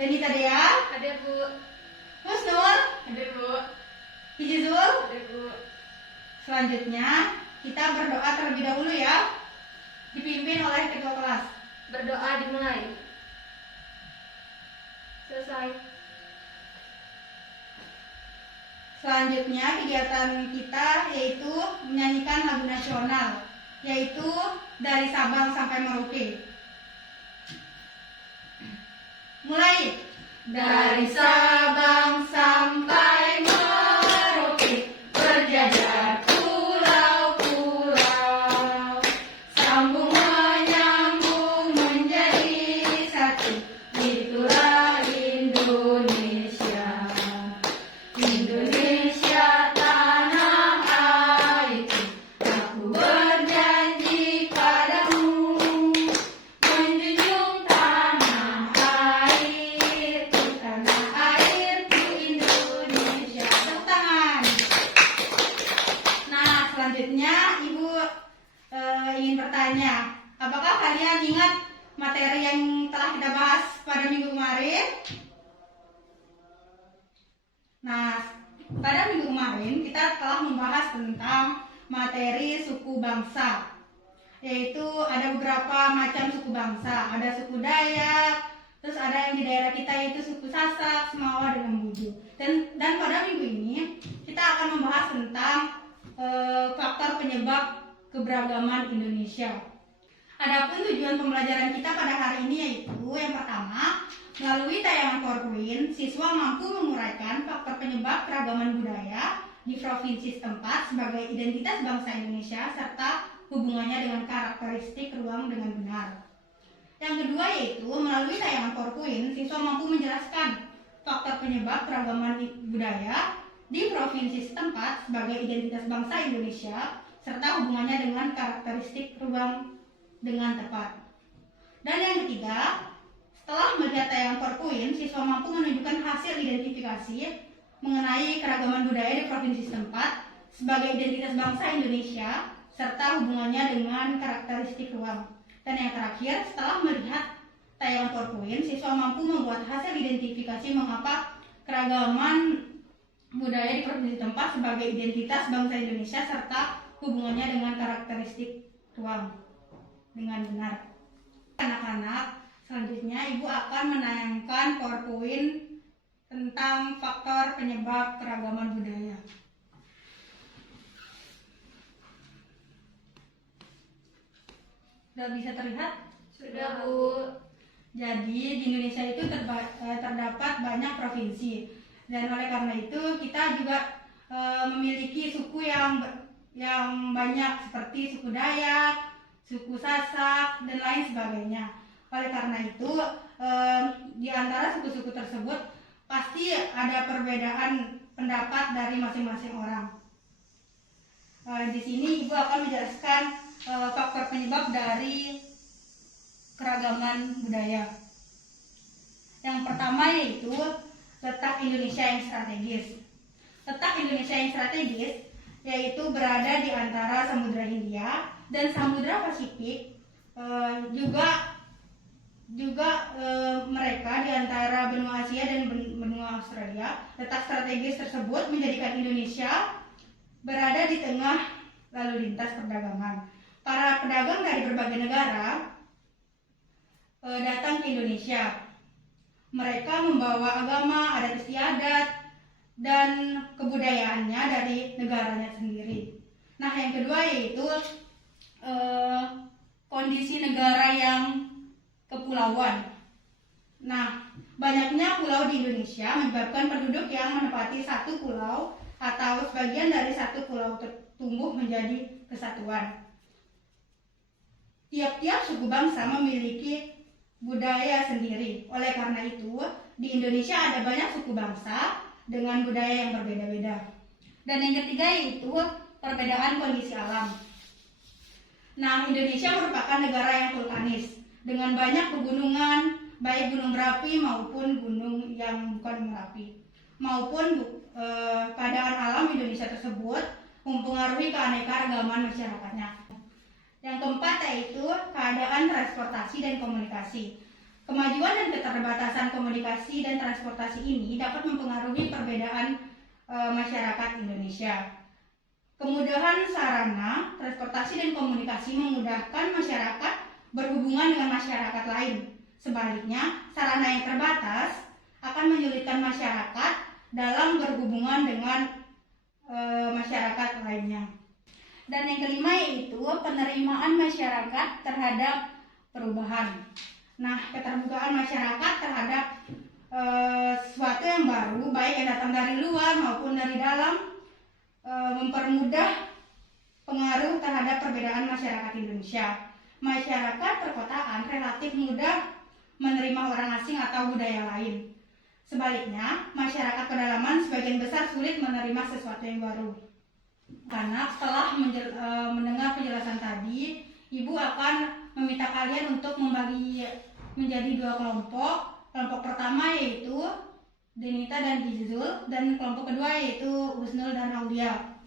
Denita Dea. Ada Bu. Husnul. Ada Bu. Hijizul. Ada Bu. Selanjutnya kita berdoa terlebih dahulu ya, dipimpin oleh ketua kelas. Berdoa dimulai. Selesai. Selanjutnya kegiatan kita yaitu menyanyikan lagu nasional, yaitu dari Sabang sampai Merauke. Mulai. Dari Sabang sampai Merauke berjajar pulau-pulau, sambung menyambung menjadi satu, itulah Indonesia. Indonesia tanah airku, aku berjanji padamu, menjunjung tanah airku Indonesia. Tepuk tangan. Nah, selanjutnya Ibu ingin bertanya, apakah kalian ingat materi yang telah kita bahas pada minggu kemarin? Nah, pada minggu kemarin kita telah membahas tentang materi suku bangsa, yaitu ada beberapa macam suku bangsa. Ada suku Dayak, terus ada yang di daerah kita yaitu suku Sasak, Semawa, dan Membuju. Dan pada minggu ini kita akan membahas tentang faktor penyebab keberagaman Indonesia. Adapun tujuan pembelajaran kita pada hari ini yaitu yang pertama, melalui tayangan PowerPoint, siswa mampu menguraikan faktor penyebab keragaman budaya di provinsi setempat sebagai identitas bangsa Indonesia serta hubungannya dengan karakteristik ruang dengan benar. Yang kedua yaitu melalui tayangan PowerPoint, siswa mampu menjelaskan faktor penyebab keragaman budaya di provinsi setempat sebagai identitas bangsa Indonesia serta hubungannya dengan karakteristik ruang dengan tepat. Dan yang ketiga, setelah melihat tayangan PowerPoint, siswa mampu menunjukkan hasil identifikasi mengenai keragaman budaya di provinsi setempat sebagai identitas bangsa Indonesia serta hubungannya dengan karakteristik ruang. Dan yang terakhir, setelah melihat tayangan PowerPoint, siswa mampu membuat hasil identifikasi mengapa keragaman budaya di provinsi setempat sebagai identitas bangsa Indonesia serta hubungannya dengan karakteristik ruang dengan benar. Anak-anak, selanjutnya Ibu akan menayangkan PowerPoint tentang faktor penyebab keragaman budaya. Sudah bisa terlihat? Sudah Bu. Jadi di Indonesia itu terdapat banyak provinsi, dan oleh karena itu kita juga memiliki suku yang banyak seperti suku Dayak, suku Sasak, dan lain sebagainya. Oleh karena itu, di antara suku-suku tersebut pasti ada perbedaan pendapat dari masing-masing orang. Di sini Ibu akan menjelaskan faktor penyebab dari keragaman budaya. Yang pertama yaitu letak Indonesia yang strategis. Letak Indonesia yang strategis yaitu berada di antara Samudra Hindia dan Samudra Pasifik, juga mereka di antara benua Asia dan benua Australia. Letak strategis tersebut menjadikan Indonesia berada di tengah lalu lintas perdagangan. Para pedagang dari berbagai negara datang ke Indonesia. Mereka membawa agama, adat istiadat, dan kebudayaannya dari negaranya sendiri. Nah, yang kedua yaitu kondisi negara yang kepulauan. Nah, banyaknya pulau di Indonesia menyebabkan penduduk yang menempati satu pulau atau sebagian dari satu pulau tumbuh menjadi kesatuan. Tiap-tiap suku bangsa memiliki budaya sendiri. Oleh karena itu, di Indonesia ada banyak suku bangsa dengan budaya yang berbeda-beda. Dan yang ketiga yaitu perbedaan kondisi alam. Nah, Indonesia merupakan negara yang vulkanis dengan banyak pegunungan, baik gunung berapi maupun gunung yang bukan berapi, maupun keadaan alam Indonesia tersebut mempengaruhi keanekaragaman masyarakatnya. Yang keempat yaitu keadaan transportasi dan komunikasi. Kemajuan dan keterbatasan komunikasi dan transportasi ini dapat mempengaruhi perbedaan masyarakat Indonesia. Kemudahan sarana, transportasi dan komunikasi memudahkan masyarakat berhubungan dengan masyarakat lain. Sebaliknya, sarana yang terbatas akan menyulitkan masyarakat dalam berhubungan dengan masyarakat lainnya. Dan yang kelima yaitu penerimaan masyarakat terhadap perubahan. Nah, keterbukaan masyarakat terhadap sesuatu yang baru, baik yang datang dari luar maupun dari dalam, mempermudah pengaruh terhadap perbedaan masyarakat Indonesia. Masyarakat perkotaan relatif mudah menerima orang asing atau budaya lain. Sebaliknya, masyarakat pedalaman sebagian besar sulit menerima sesuatu yang baru. Karena setelah mendengar penjelasan tadi, Ibu akan meminta kalian untuk membagi menjadi 2 kelompok. Kelompok pertama yaitu Denita dan Izul, dan kelompok kedua yaitu Husnul dan Aulia.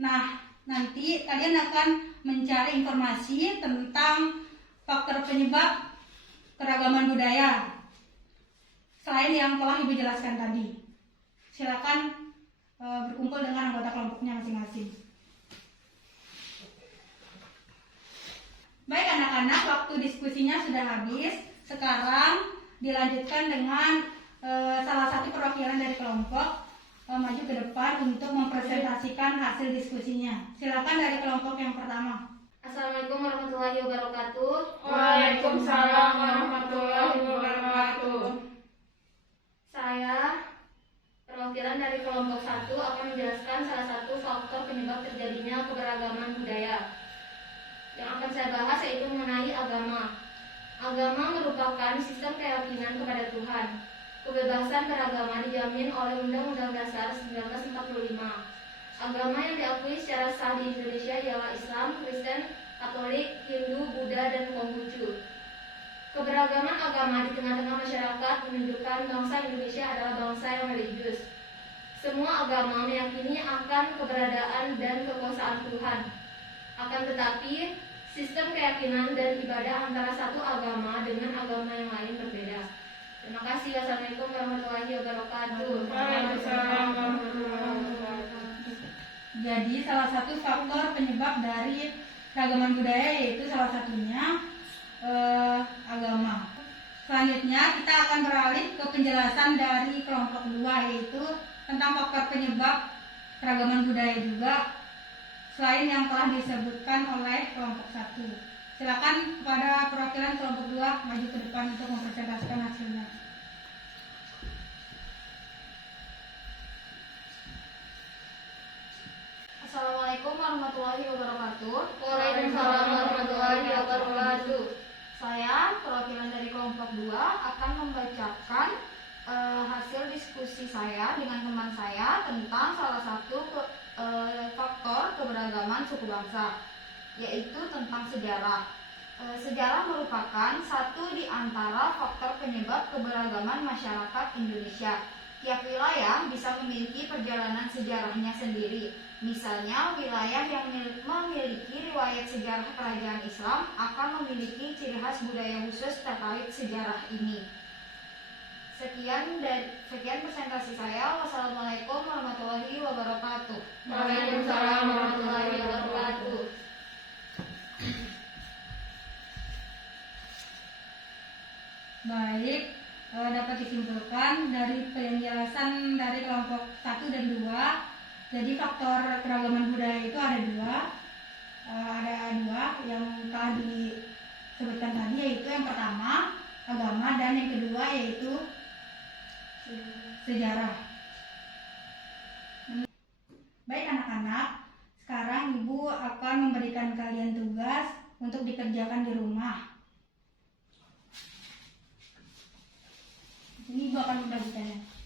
Nah, nanti kalian akan mencari informasi tentang faktor penyebab keragaman budaya selain yang telah Ibu jelaskan tadi. Silakan berkumpul dengan anggota kelompoknya masing-masing. Baik anak-anak, waktu diskusinya sudah habis. Sekarang dilanjutkan dengan salah satu perwakilan dari kelompok maju ke depan untuk mempresentasikan hasil diskusinya. Silakan dari kelompok yang pertama. Assalamualaikum warahmatullahi wabarakatuh. Waalaikumsalam warahmatullahi wabarakatuh. Saya perwakilan dari kelompok 1 akan menjelaskan salah satu faktor penyebab terjadinya keberagaman budaya. Yang akan saya bahas yaitu mengenai agama. Agama merupakan sistem keyakinan kepada Tuhan. Kebebasan beragama dijamin oleh Undang-Undang Dasar 1945. Agama yang diakui secara sah di Indonesia ialah Islam, Kristen, Katolik, Hindu, Buddha, dan Konghucu. Keberagaman agama di tengah-tengah masyarakat menunjukkan bangsa Indonesia adalah bangsa yang religius. Semua agama meyakini akan keberadaan dan kekuasaan Tuhan. Akan tetapi, sistem keyakinan dan ibadah antara satu agama dengan agama yang lain berbeda. Terima kasih. Wassalamualaikum warahmatullahi wabarakatuh. Waalaikumsalam warahmatullahi wabarakatuh. Jadi salah satu faktor penyebab dari keragaman budaya yaitu salah satunya agama. Selanjutnya kita akan beralih ke penjelasan dari kelompok 2 yaitu tentang faktor penyebab keragaman budaya juga selain yang telah disebutkan oleh kelompok 1. Silakan kepada perwakilan kelompok 2 maju ke depan untuk mempresentasikan hasilnya. Assalamualaikum warahmatullahi wabarakatuh. Waalaikumsalam warahmatullahi wabarakatuh. Saya perwakilan dari kelompok 2 akan membacakan hasil diskusi saya dengan teman saya tentang salah satu faktor keberagaman suku bangsa, yaitu tentang sejarah. Sejarah merupakan satu di antara faktor penyebab keberagaman masyarakat Indonesia. Tiap wilayah bisa memiliki perjalanan sejarahnya sendiri. Misalnya, wilayah yang memiliki riwayat sejarah kerajaan Islam akan memiliki ciri khas budaya khusus terkait sejarah ini. Sekian presentasi saya. Wassalamualaikum warahmatullahi wabarakatuh. Waalaikumsalam warahmatullahi wabarakatuh. Baik, dapat disimpulkan dari penjelasan dari kelompok 1 dan 2. Jadi faktor keragaman budaya itu ada dua yang telah disebutkan tadi, yaitu yang pertama agama dan yang kedua yaitu sejarah. Baik anak-anak, sekarang Ibu akan memberikan kalian tugas untuk dikerjakan di rumah. Ini Ibu akan membagikannya.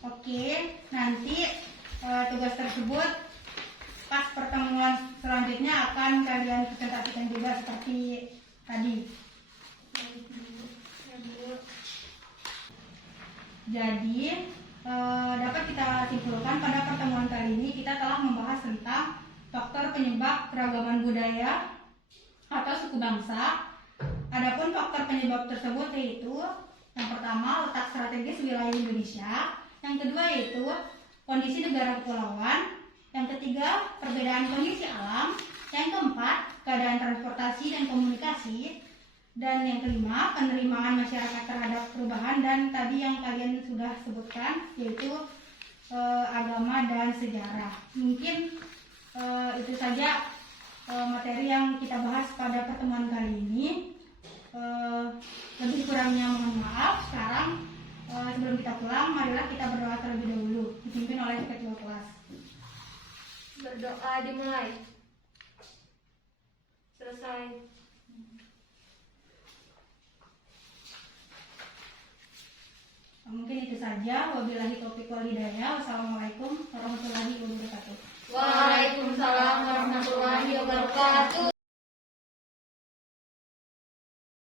Oke, nanti tugas tersebut pas pertemuan selanjutnya akan kalian presentasikan juga seperti tadi. Jadi dapat kita simpulkan pada pertemuan kali ini kita telah membahas tentang faktor penyebab keragaman budaya atau suku bangsa. Adapun faktor penyebab tersebut yaitu yang pertama letak strategis wilayah Indonesia, yang kedua yaitu kondisi negara kepulauan, yang ketiga perbedaan kondisi alam, yang keempat keadaan transportasi dan komunikasi, dan yang kelima penerimaan masyarakat terhadap perubahan, dan tadi yang kalian sudah sebutkan yaitu agama dan sejarah. Mungkin itu saja materi yang kita bahas pada pertemuan kali ini. Lebih kurangnya mohon maaf. Sekarang sebelum kita pulang, marilah kita berdoa terlebih dahulu dipimpin oleh ketua kelas. Berdoa dimulai. Selesai. Mungkin itu saja. Wabillahi taufiq wal hidayah. Wassalamualaikum warahmatullahi wabarakatuh. Waalaikumsalam warahmatullahi wabarakatuh.